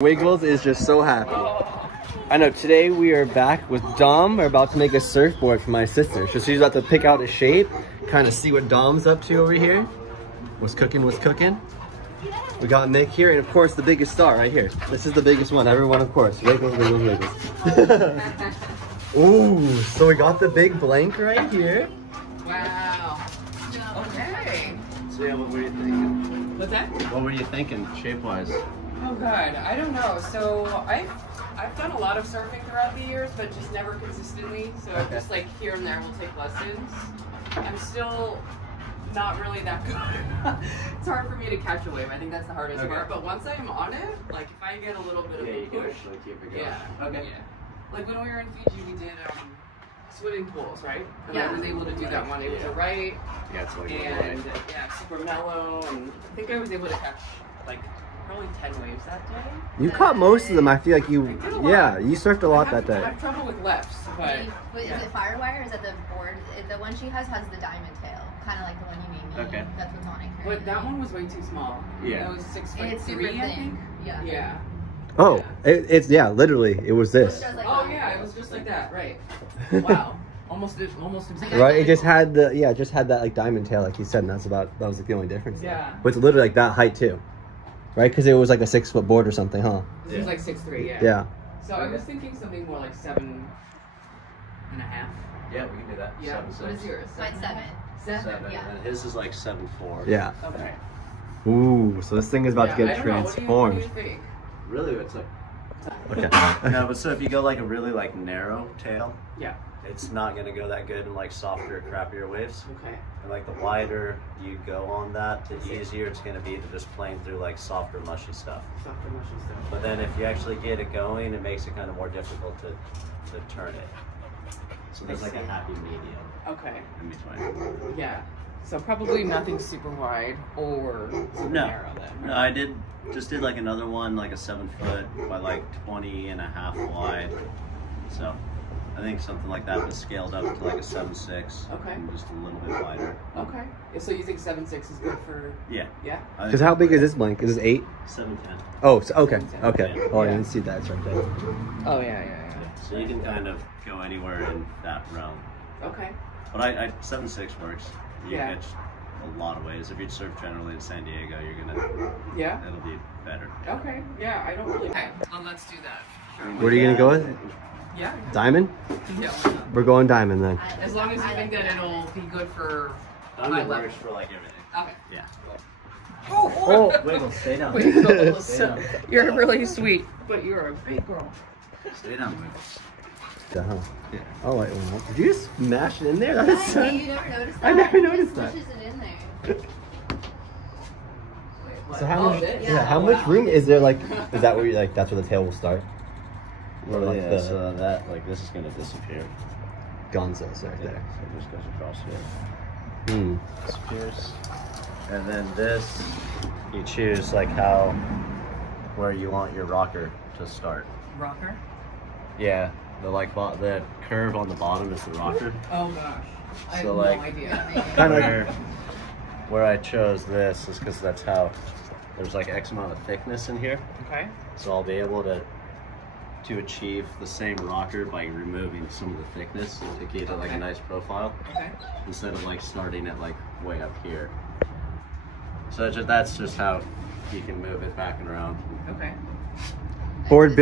Wiggles is just so happy. I know, today we are back with Dom. We're about to make a surfboard for my sister. So she's about to pick out a shape, kind of see what Dom's up to over here. What's cooking, what's cooking. We got Nick here, and of course the biggest star right here. This is the biggest one, everyone of course. Wiggles, wiggles, wiggles. Ooh, so we got the big blank right here. Wow. Okay. So yeah, what were you thinking? What's that? What were you thinking, shape-wise? Oh god, I don't know. So I've done a lot of surfing throughout the years, but just never consistently. So just like here and there, we'll take lessons. I'm still not really that good. It's hard for me to catch a wave. I think that's the hardest part. But once I'm on it, like if I get a little bit of a push, keep it going. yeah, Okay. Yeah. Like when we were in Fiji, we did swimming pools, right? And I was able to do that one. It was a right, Yeah, it's like and yeah, super mellow, and I think I was able to catch like probably 10 waves that day. You caught most of them. I feel like you, yeah, you surfed a lot that day. I have trouble with lefts, but is it Firewire or is that the board? The one she has the diamond tail, kind of like the one you made me. Okay. That's what's on it. But that one was way too small. Yeah. It was 6'3", It's super thin. I think. Yeah. Yeah. Oh, it's, yeah, literally, it was this. Oh yeah, it was just like that, right? Wow. Almost exactly. Right, it just had the, yeah, it just had that like diamond tail like you said, and that was like the only difference. Yeah. But it's literally like that height too. Right, because it was like a 6-foot board or something, huh? This was like 6'3", yeah. Yeah. So I was thinking something more like 7.5. Yeah, we can do that. Yeah. 7.6. What is yours? Mine's 7. 7. Yeah. And his is like 7.4. Yeah. Okay. Ooh, so this thing is about to get transformed. What do you think? Really, it's like. Okay. No, but so if you go like a really like narrow tail, Yeah. it's not gonna go that good in like softer, crappier waves. Okay. And like the wider you go on that, the easier it's gonna be to just plane through like softer, mushy stuff. Softer mushy stuff. But then if you actually get it going, it makes it kind of more difficult to turn it. So there's like a happy medium Okay. in between. Yeah. So probably nothing super wide or super narrow then. No, I just did like another one, like a 7-foot by like 20.5 wide. So I think something like that was scaled up to like a 7.6. Okay. And just a little bit wider. Okay. So you think 7.6 is good for? Yeah. Yeah. Because how big is this blank? Is this 8? 7.10. Oh, so, okay, okay. Yeah. Oh, I didn't see that. It's right there. Oh yeah. So you can kind of go anywhere in that realm. Okay. But 7.6 works. You can catch a lot of waves. If you surf generally in San Diego, you're gonna. Yeah. It'll be better. Okay. Yeah. I don't really. Okay. Well, let's do that. What are you gonna go with? Yeah. Diamond? Yeah. We're going diamond then. As long as you think that it'll be good for high Diamond level. works for like everything. Okay. Yeah. Oh, Wiggle, stay down. Wiggles. Stay down. You're really sweet, but you're a big girl. Stay down, Wiggles. huh? Yeah. Oh, wait, well, did you just smash it in there? That is so... You never noticed that? I never He noticed just that. pushes it in there. So how much? this? Yeah, how much room is there? Like, is that where you like? That's where the tail will start. Or like yeah, the so that, like, this is gonna disappear. gonzos right Yeah, there. so it just goes across here. Hmm. Disappears. And then this, you choose like where you want your rocker to start. Rocker? Yeah, the curve on the bottom is the rocker. Oh gosh. I So, have like, no idea. Kind of. Where I chose this is because that's how there's like X amount of thickness in here. Okay. So I'll be able to achieve the same rocker by removing some of the thickness to keep it like a nice profile. Okay. Instead of like starting it like way up here. So that's just how you can move it back and around. Okay. Board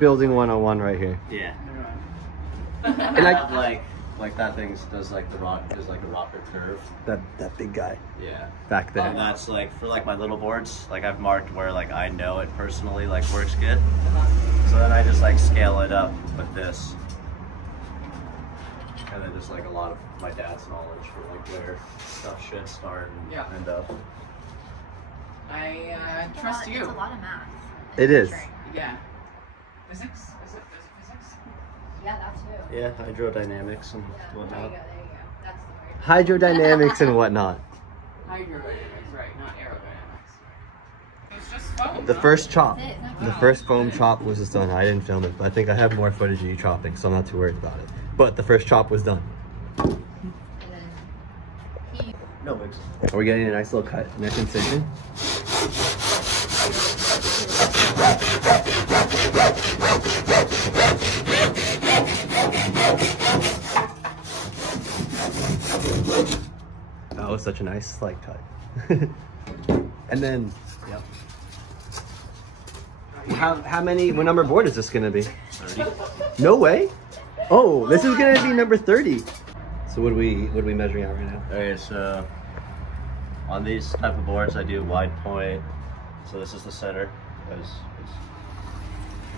building 101 right here. Yeah. And like that thing does like a rocker curve. that big guy Yeah. back there. And that's like for like my little boards, like I've marked where like I know it personally like works good. So then I just like scale it up with this. And then just like a lot of my dad's knowledge for like where stuff should start and end up. I trust you. It's a lot of math. It is. Yeah. Physics? Is it physics? Yeah, that too. Yeah, hydrodynamics and Yeah, there whatnot. you go. That's the word. Hydrodynamics and whatnot. Hydrodynamics, right, not aerodynamics. It's just foam. The first chop. That's it. The first foam chop was just done. I didn't film it, but I think I have more footage of you chopping, so I'm not too worried about it. But the first chop was done. And then No wigs. Are we getting a nice little cut, neck incision? such a nice like cut. And then, Yep. how many? What number board is this gonna be? 30. No way. Oh, this is gonna be number 30. So what are we measuring out right now? Okay, so on these type of boards, I do wide point. So this is the center, because it's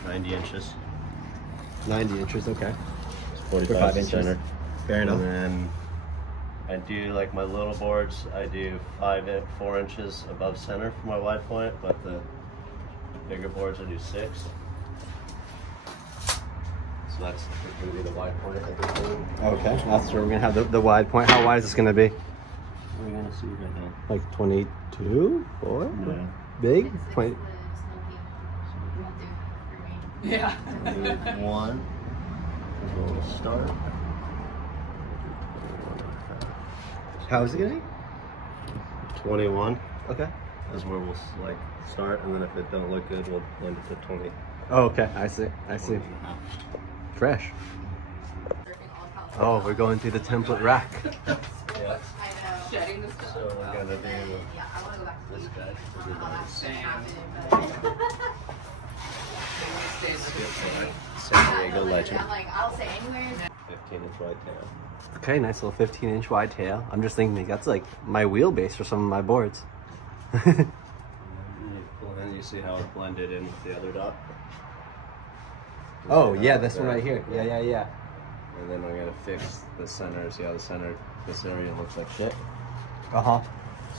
90 inches. 90 inches. Okay. It's 45 45 inches. inches. Fair enough. And then I do like my little boards. I do 4 inches above center for my wide point, but the bigger boards I do 6. So that's going to be the wide point. Okay, that's where we're gonna have the wide point. How wide is this gonna be? What are we gonna see right now? Like 22, 4? Yeah. Big? 20. Yeah. 1. We'll start. How is it gonna be? 21 Okay. is where we'll like start, and then if it don't look good, we'll blend it to 20. Oh, okay. I see. Fresh. Oh, we're going through the template rack. Yeah. Shedding the stuff. So we're gonna do Yeah, I want to go back to this guy. San Diego Legend. I'm like, I'll say anywhere. 15-inch wide tail. Okay, nice little 15-inch wide tail. I'm just thinking that's like my wheelbase for some of my boards. And then you see how it blended in with the other dot. Oh yeah, this one right here. Yeah. And then we're gonna fix the center. See how the center, this area looks like shit. Uh-huh.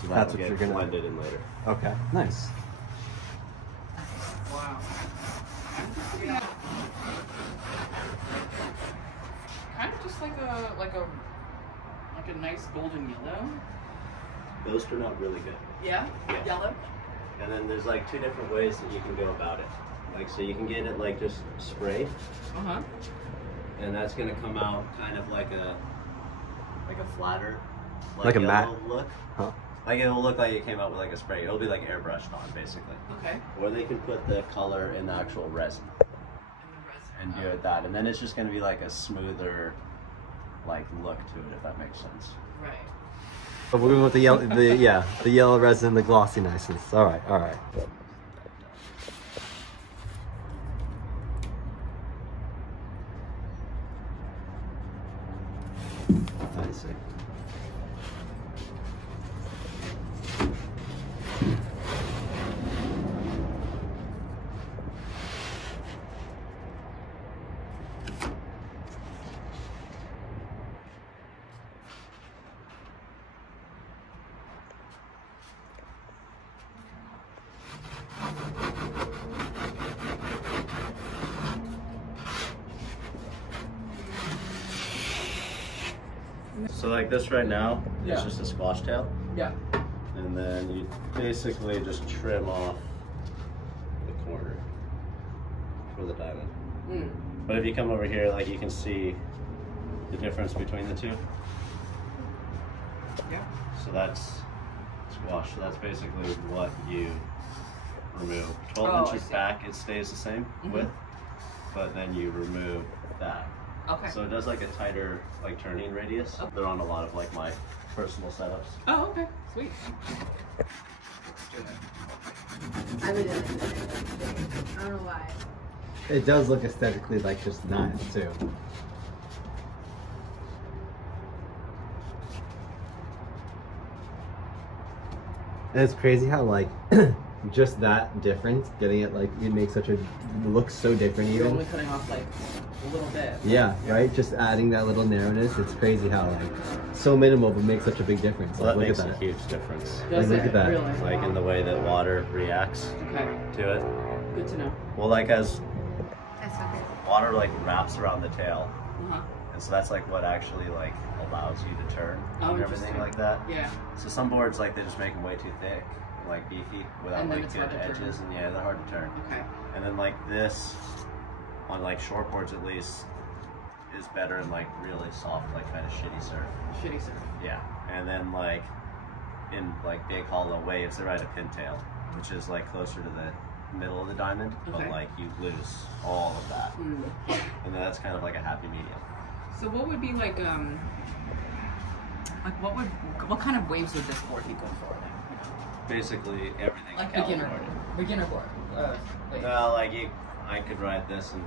So That's that'll what get you're gonna blended in later. Okay, nice. Wow. Kind of just like a nice golden yellow. Those turn out really good. Yeah. Yeah. Yellow. And then there's like 2 different ways that you can go about it. Like, so you can get it like just spray, Uh-huh. and that's gonna come out kind of like a flatter, Like a yellow matte? look. Huh. Like it'll look like it came out with like a spray. It'll be like airbrushed on basically. Okay. Or they can put the color in the actual resin and do it that, and then it's just gonna be like a smoother like look to it, if that makes sense. Right. But we're going with the yellow, the yellow resin, the glossy niceness. All right. I see. So like this right now Yeah. is just a squash tail, Yeah. and then you basically just trim off the corner for the diamond. Mm. But if you come over here, like you can see the difference between the two. Yeah. So that's squash. So that's basically what you remove. 12 Oh, I inches see. back, it stays the same width, but then you remove that. Okay. So it does like a tighter like turning radius. Okay. They're on a lot of like my personal setups. Oh, okay. Sweet. I would. I don't know why. It does look aesthetically like just nice too. And it's crazy how like just that difference, getting it like it makes such a look so different You're even. only cutting off like a little bit. Yeah, right. Just adding that little narrowness. It's crazy how like so minimal but makes such a big difference. Well, that Like, makes look a at that. huge difference. Does Like, it? look at that. Really? Like in the way that water reacts Okay. to it. Good to know. Well, like as That's so good. water like wraps around the tail, Uh-huh. and so that's like what actually like allows you to turn Oh, and everything interesting. like that. Yeah. So some boards like they just make them way too thick, like beefy, without And then like it's good hard to turn. edges, and yeah, they're hard to turn. Okay. And then like this, on like short boards at least, is better in like really soft, like kind of shitty surf. Shitty surf. Yeah. And then like in like big hollow waves, they ride a pintail, which is like closer to the middle of the diamond, but Okay. like you lose all of that. Mm. And then that's kind of like a happy medium. So what would be like Like what kind of waves would this board be good for? Basically everything. Like in beginner California. board. Wait. Well, like I could ride this and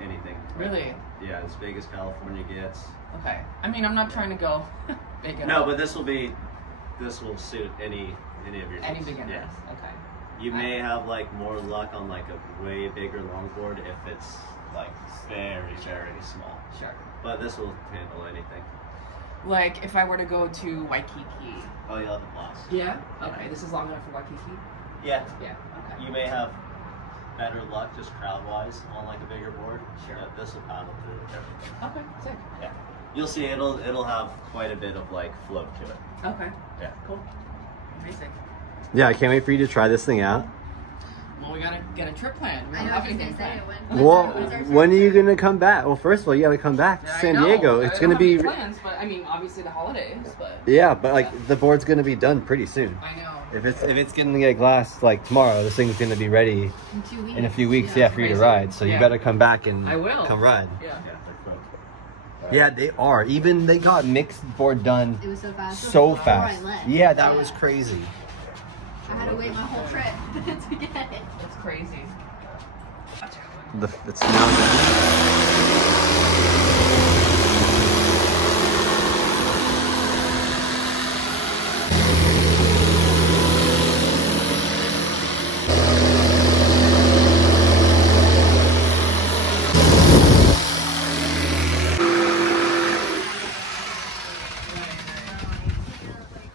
anything. Really? Yeah, as big as California gets. Okay. I mean, I'm not trying to go big enough. No, but this will suit any of your Any needs. beginners. Yeah. Okay. You may have like more luck on like a way bigger longboard if it's like very small. Sure. But this will handle anything. Like if I were to go to Waikiki. Oh, you'll have a blast. Yeah. Okay. This is long enough for Waikiki. Yeah. Yeah. Okay. You may have better luck just crowd-wise on like a bigger board. Sure. But this will paddle through everything. Okay. Sick. Yeah. You'll see it'll have quite a bit of like float to it. Okay. Yeah. Cool. Amazing. Yeah, I can't wait for you to try this thing out. Well, we gotta get a trip planned. We I don't know have what you're anything gonna say. planned. Well, when's our when are you gonna come back? Well, first of all, you gotta come back to Yeah, I San know. Diego. I It's don't gonna have be, any plans, but I mean, obviously the holidays, but yeah, but like the board's gonna be done pretty soon. I know. If it's gonna get glassed like tomorrow, this thing's gonna be ready in 2 weeks. in a few weeks. Yeah, for you to Amazing. ride. So you Yeah. better come back and I will. come ride. Yeah. Yeah, they're quick. Yeah, they are. Even they got mixed board done It was so fast. so Before fast. I left. Yeah, that was crazy. I had to wait my whole trip to get it. It's crazy. It's now done.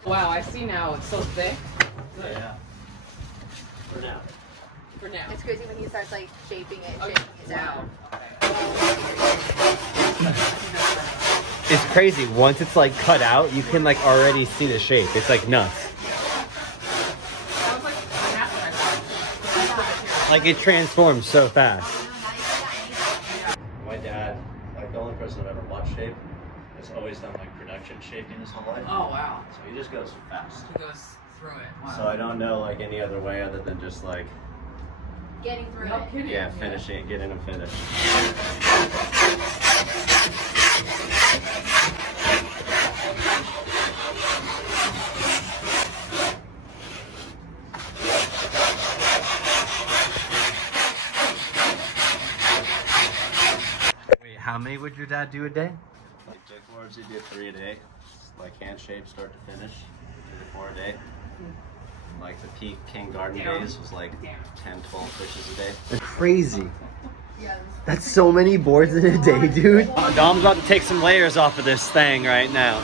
Wow, I see now. It's so thick. Yeah. For now. For now. It's crazy when he starts like shaping it, shaking it down. It's crazy. Once it's like cut out, you can like already see the shape. It's like nuts. Sounds like a half. Like it transforms so fast. My dad, like the only person I've ever watched shape, has always done like production shaping his whole life. Oh wow. So he just goes fast. He goes through it. Wow. So I don't know like any other way other than just like Getting through No it. kidding. yeah, finishing it, getting them finished. Wait, how many would your dad do a day? Like big boards, he did 3 a day. Like hand shape, start to finish, 3 to 4 a day. Like the peak King Garden days was like 10, 12 fishes a day. That's crazy. Yeah, That's so many boards in a day, dude. Dom's about to take some layers off of this thing right now.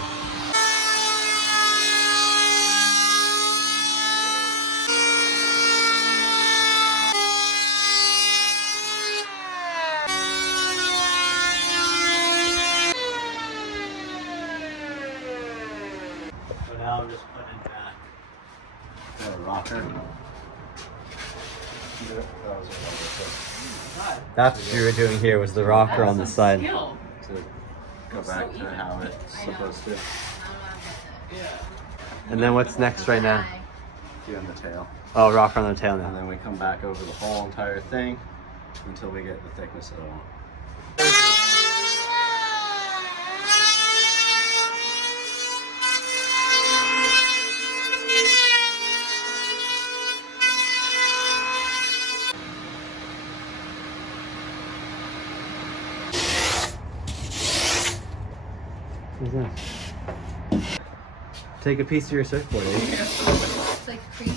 So now I'm just putting back the rocker. That's what you were doing here, was the rocker on the side. Skill. To go back to how it's supposed to. Yeah. And then what's next right now? Doing the tail. Oh, rocker on the tail And now. then we come back over the whole entire thing until we get the thickness that I want. What's that? Take a piece of your surfboard, eh? it's like crazy.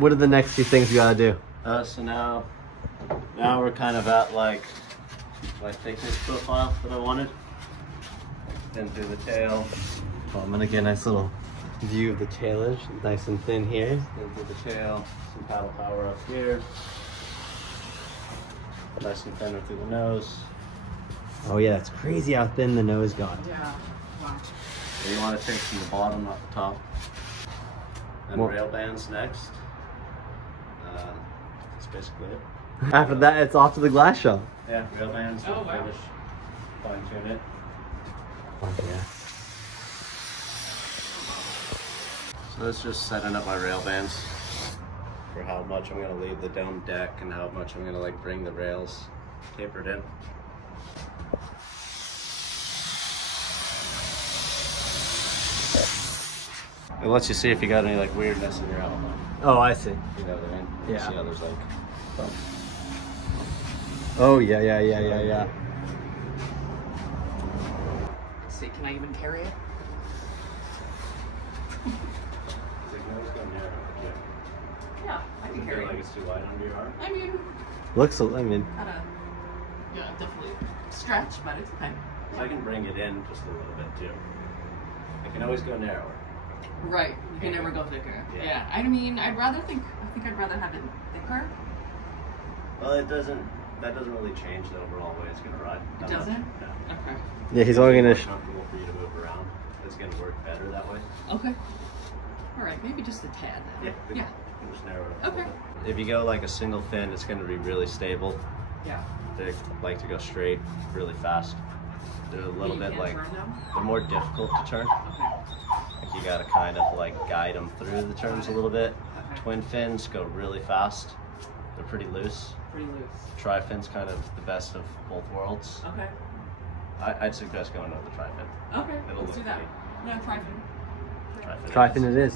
What are the next few things we gotta do? So now we're kind of at like my thickness profile that I wanted. Then through the tail, Oh, I'm gonna get a nice little view of the tailage, nice and thin here. then through the tail, some paddle power up here. Nice and thinner through the nose. Oh yeah, it's crazy how thin the nose got. Yeah. Wow. So you want to take from the bottom, not the top. And Well- rail bands next. That's basically it. After that, it's off to the glass shop. Yeah, rail bands, Oh, wow. finish, fine tune it. Yeah. So that's just setting up my rail bands for how much I'm gonna leave the dome deck and how much I'm gonna like bring the rails tapered in. It lets you see if you got any like weirdness in your element. Oh, I see. You know what I mean? You Yeah. see how there's like bumps. Oh, yeah. See, can I even carry it? So you can always go narrow. Yeah, I Does can it carry feel like it. it's too wide under your arm? I mean, Looks, I mean, kinda, yeah, definitely stretch, but it's fine. So I can bring it in just a little bit too. I can always go narrower. Right, you can never go thicker. Yeah. Yeah, I mean, I think I'd rather have it thicker. Well, that doesn't really change the overall way it's gonna ride. It that much. doesn't? No. Okay. yeah, he's only gonna. It's more comfortable for you to move around. It's gonna work better that way. Okay. Alright, maybe just a tad then. Yeah. Yeah. Just narrow it a Okay. little bit. If you go like a single fin, it's gonna be really stable. Yeah. They like to go straight really fast. They're a little You bit can't like, turn them? they're more difficult to turn. Okay. Like you gotta kind of like guide them through the turns a little bit. Okay. Twin fins go really fast. They're pretty loose. Pretty loose. Tri-fin's kind of the best of both worlds. Okay. I'd suggest going with the tri-fin. Okay. It'll Let's do look that. neat. Yeah, try fin. Tri-fin. Tri-fin it is.